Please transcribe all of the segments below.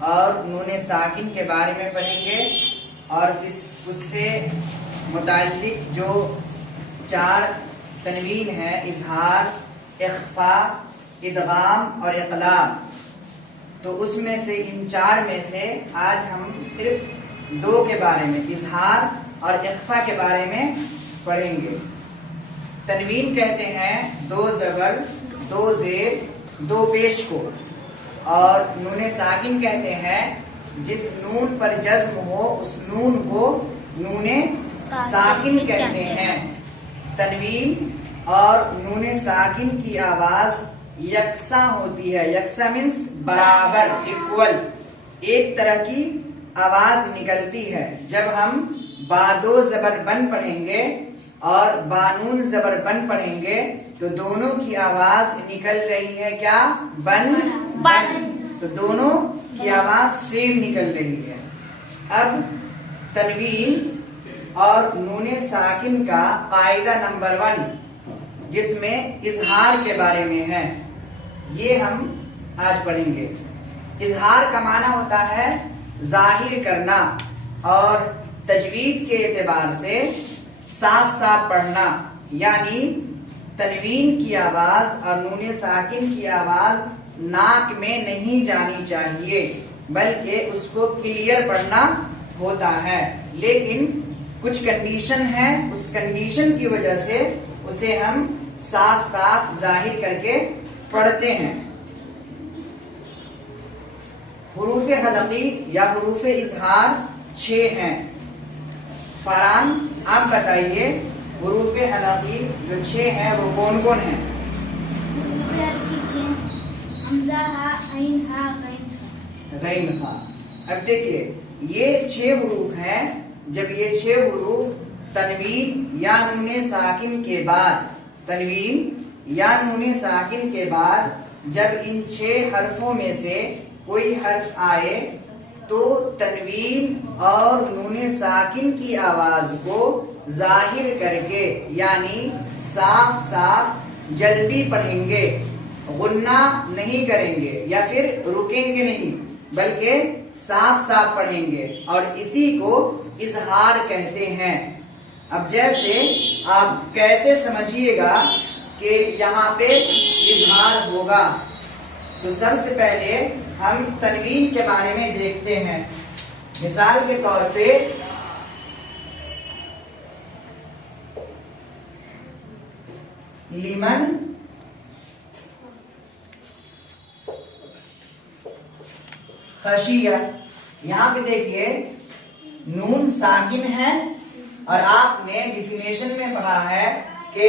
اور نون ساکن کے بارے میں پڑھیں گے، اور اس سے متعلق جو 4 تنوین ہیں، اظہار، اخفاء، ادغام اور اقلاب، تو اس میں سے ان 4 میں سے آج ہم صرف 2 کے بارے میں، اظہار اور اخفاء کے بارے میں پڑھیں گے۔ تنوین کہتے ہیں 2 زبر، 2 زیر، 2 پیش کو، اور نون ساکن کہتے ہیں جس نون پر جزم ہو اس نون کو نون ساکن کہتے ہیں۔ تنوین اور نون ساکن کی آواز یکساں ہوتی ہے، یکساں مینس برابر، ایکول، ایک طرح کی آواز نکلتی ہے۔ جب ہم با 2 زبر بن پڑھیں گے اور بانون زبر بن پڑھیں گے تو دونوں کی آواز نکل رہی ہے کیا؟ بن بن، تو دونوں کی آواز سیم نکل رہی ہے۔ اب تنوین اور نون ساکن کا قاعدہ نمبر 1 جس میں اظہار کے بارے میں ہے، یہ ہم آج پڑھیں گے۔ اظہار کا معنی ہوتا ہے ظاہر کرنا، اور تجوید کے اعتبار سے صاف صاف پڑھنا، یعنی تنوین کی آواز اور نون ساکن کی آواز ناک میں نہیں جانی چاہیے، بلکہ اس کو کلیئر پڑھنا ہوتا ہے، لیکن کچھ کنڈیشن ہے، اس کنڈیشن کی وجہ سے اسے ہم صاف صاف ظاہر کر کے پڑھتے ہیں۔ حروف حلقی یا حروف اظہار 6 ہیں۔ فرحان آپ بتائیے حروف حلقی جو 6 ہیں وہ کون کون ہیں؟ غین خا۔ اب دیکھیے یہ 6 حروف ہیں، جب یہ 6 حروف تنوین یا نون ساکن کے بعد، تنوین یا نون ساکن کے بعد جب ان 6 حرفوں میں سے کوئی حرف آئے تو تنوین اور نون ساکن کی آواز کو ظاہر کر کے، یعنی صاف صاف جلدی پڑھیں گے، غنہ نہیں کریں گے یا پھر رکیں گے نہیں، بلکہ صاف صاف پڑھیں گے، اور اسی کو اظہار کہتے ہیں۔ اب جیسے آپ کیسے سمجھیے گا کہ یہاں پہ اظہار ہوگا، تو سب سے پہلے ہم تنوین کے بارے میں دیکھتے ہیں۔ مثال کے طور پہ لمن خشیہ، یہاں پہ دیکھیے نون ساکن ہے، اور آپ نے ڈیفینیشن میں پڑھا ہے کہ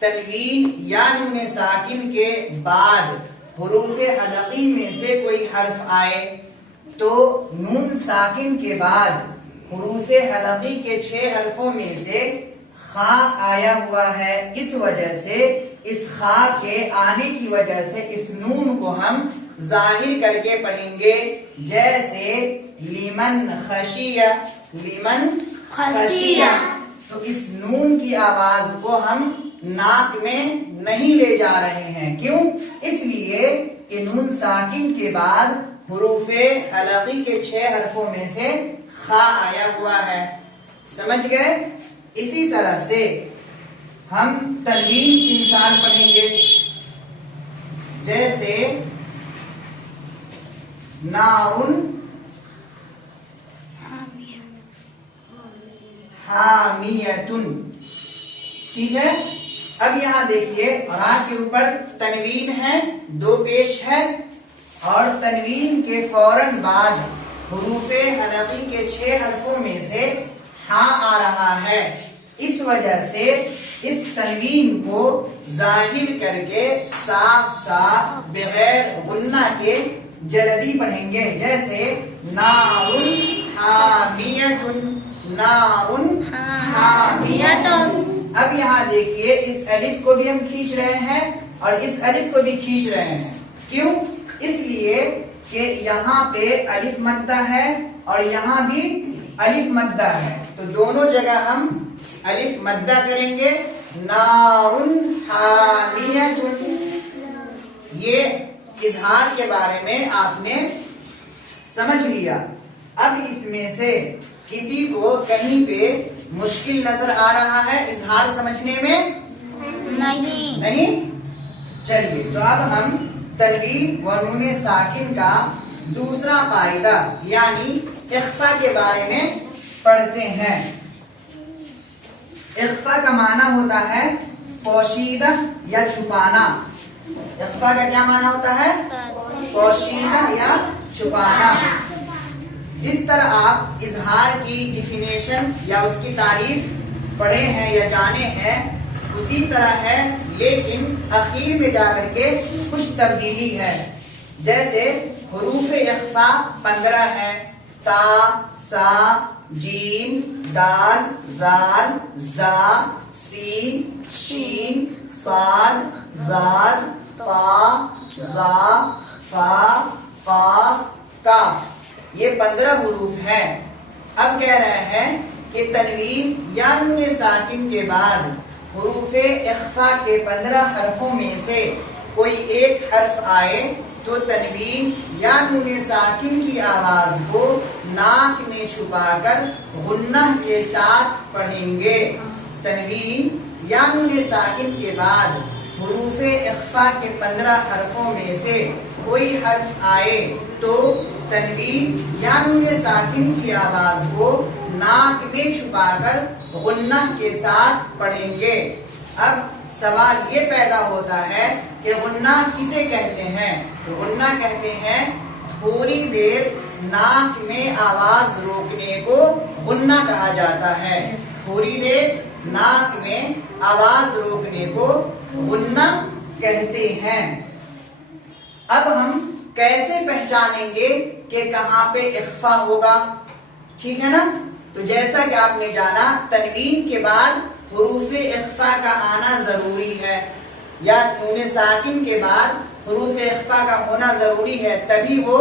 تنوین یا نون ساکن کے بعد حروف حلقی میں سے کوئی حرف آئے تو نون ساکن کے بعد حروف حلقی کے 6 حرفوں میں سے خا آیا ہوا ہے، اس وجہ سے اس خا کے آنے کی وجہ سے اس نون کو ہم ظاہر کر کے پڑھیں گے، جیسے لیمن خشیہ، لیمن خشیہ، تو اس نون کی آواز کو ہم ناک میں نہیں لے جا رہے ہیں، کیوں؟ اس لیے کہ نون ساکن کے بعد حروف حلقی کے 6 حرفوں میں سے خا آیا ہوا ہے۔ سمجھ گئے؟ اسی طرح سے ہم تنوین کی مثال پڑھیں گے، جیسے نارن حامیتن، ٹھیک ہے؟ اب یہاں دیکھیے را کے اوپر تنوین ہے، 2 پیش ہے، اور تنوین کے فوراً بعد حروف حلقی کے 6 حرفوں میں سے ہاں آ رہا ہے، اس وجہ سے اس تنوین کو ظاہر کر کے صاف صاف بغیر غنہ کے جلدی پڑھیں گے، جیسے نارن حامیتن، نارن حامیتن۔ اب یہاں دیکھیے اس الف کو بھی ہم کھینچ رہے ہیں اور اس الف کو بھی کھینچ رہے ہیں، کیوں؟ اس لیے کہ یہاں پہ الف مدہ ہے اور یہاں بھی الف مدہ ہے، تو دونوں جگہ ہم الف مدہ کریں گے، نارن حامیتن۔ یہ اظہار کے بارے میں آپ نے سمجھ لیا. اب اس میں سے کسی کو کہیں پہ مشکل نظر آ رہا ہے اظہار سمجھنے میں؟ نہیں. چلیے تو اب ہم تنوین و نون ساکن کا دوسرا قاعدہ یعنی اخفا کے بارے میں پڑھتے ہیں. اخفا کا معنی ہوتا ہے پوشیدہ یا چھپانا. اخفا کا کیا معنی ہوتا ہے؟ پوشیدہ یا چھپانا. جس طرح آپ اظہار کی ڈیفینیشن یا اس کی تعریف پڑھے ہیں یا جانے ہیں اسی طرح ہے، لیکن اخیر میں جا کر کے کچھ تبدیلی ہے. جیسے حروف اخفا 15 ہے: تا، سا، جیم، دال، زال، زا، سین، شین، صاد، زاد، طا، ظا، فا، قاف، کاف. یہ 15 حروف ہیں. اب کہہ رہے ہیں کہ تنوین یا نون ساکن کے بعد حروف اخفا کے 15 حرفوں میں سے کوئی ایک حرف آئے تو تنوین یا نون ساکن کی آواز کو ناک میں چھپا کر غنہ کے ساتھ پڑھیں گے. تنوین یا نون ساکن کے بعد حروف اخفا کے 15 حرفوں میں سے کوئی حرف آئے تو تنوین یا نون ساکن کی آواز کو ناک میں چھپا کر غنہ کے ساتھ پڑھیں گے. اب سوال یہ پیدا ہوتا ہے کہ غنہ کسے کہتے ہیں؟ غنہ کہتے ہیں تھوڑی دیر ناک میں آواز روکنے کو غنہ کہا جاتا ہے. تھوڑی دیر ناک میں آواز روکنے کو غنہ کہتے ہیں. اب ہم کیسے پہچانیں گے کہ کہاں پہ اخفا ہوگا؟ ٹھیک ہے نا. تو جیسا کہ آپ نے جانا تنوین کے بعد حروف اخفا کا آنا ضروری ہے یا نون ساکن کے بعد حروف اخفا کا ہونا ضروری ہے، تبھی وہ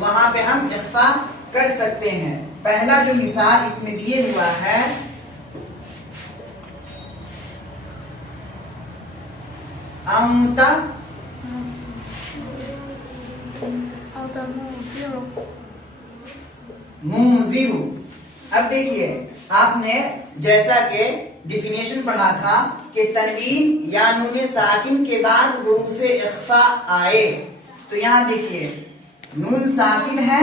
وہاں پہ ہم اخفا کر سکتے ہیں. پہلا جو مثال اس میں دیے ہوا ہے انت منذر. اب دیکھیے آپ نے جیسا کہ ڈیفینیشن پڑھا تھا کہ تنوین یا نون ساکن کے بعد حروف اخفا آئے تو یہاں دیکھیے نون ساکن ہے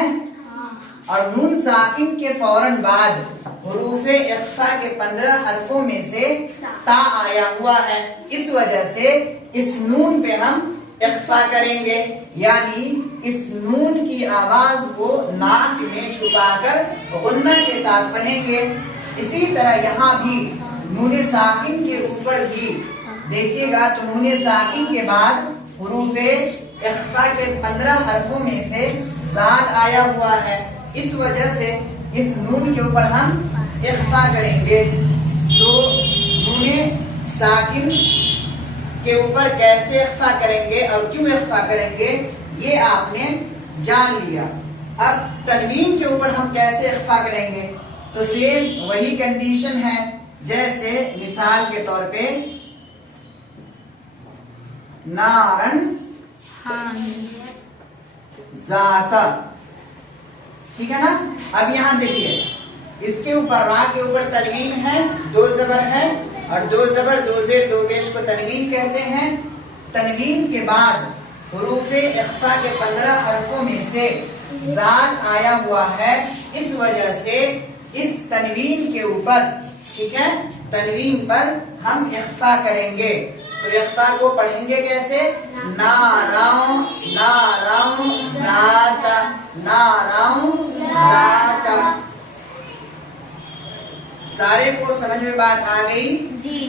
اور نون ساکن کے فوراً بعد حروف اخفا کے 15 حرفوں میں سے تا آیا ہوا ہے. اس وجہ سے اس نون پہ ہم اخفا کریں گے یعنی اس نون کی آواز کو ناک میں چھپا کر غنہ کے ساتھ پڑھیں گے. اسی طرح یہاں بھی نون ساکن کے اوپر بھی دیکھیے گا تو نون ساکن کے بعد حروف اخفا کے 15 حرفوں میں سے زاد آیا ہوا ہے. اس وجہ سے اس نون کے اوپر ہم اخفا کریں گے. تو نون ساکن کے اوپر کیسے اخفا کریں گے اور کیوں اخفا کریں گے یہ آپ نے جان لیا. اب تنوین کے اوپر ہم کیسے اخفا کریں گے تو سیم وہی کنڈیشن ہے. جیسے مثال کے طور پہ نارن ذاتا. ٹھیک ہے نا. اب یہاں دیکھیے اس کے اوپر را کے اوپر تنوین ہے، 2 زبر ہے اور 2 زبر 2 زیر 2 پیش کو تنوین کہتے ہیں. تنوین کے بعد حروف اخفا کے 15 حرفوں میں سے زاد آیا ہوا ہے. اس وجہ سے اس تنوین کے اوپر ٹھیک ہے تنوین پر ہم اخفا کریں گے. تو اخفا کو پڑھیں گے کیسے؟ ناراؤں ناراؤں ذاتا ناراؤں ذاتا. سارے کو سمجھ میں بات آ گئی؟ جی.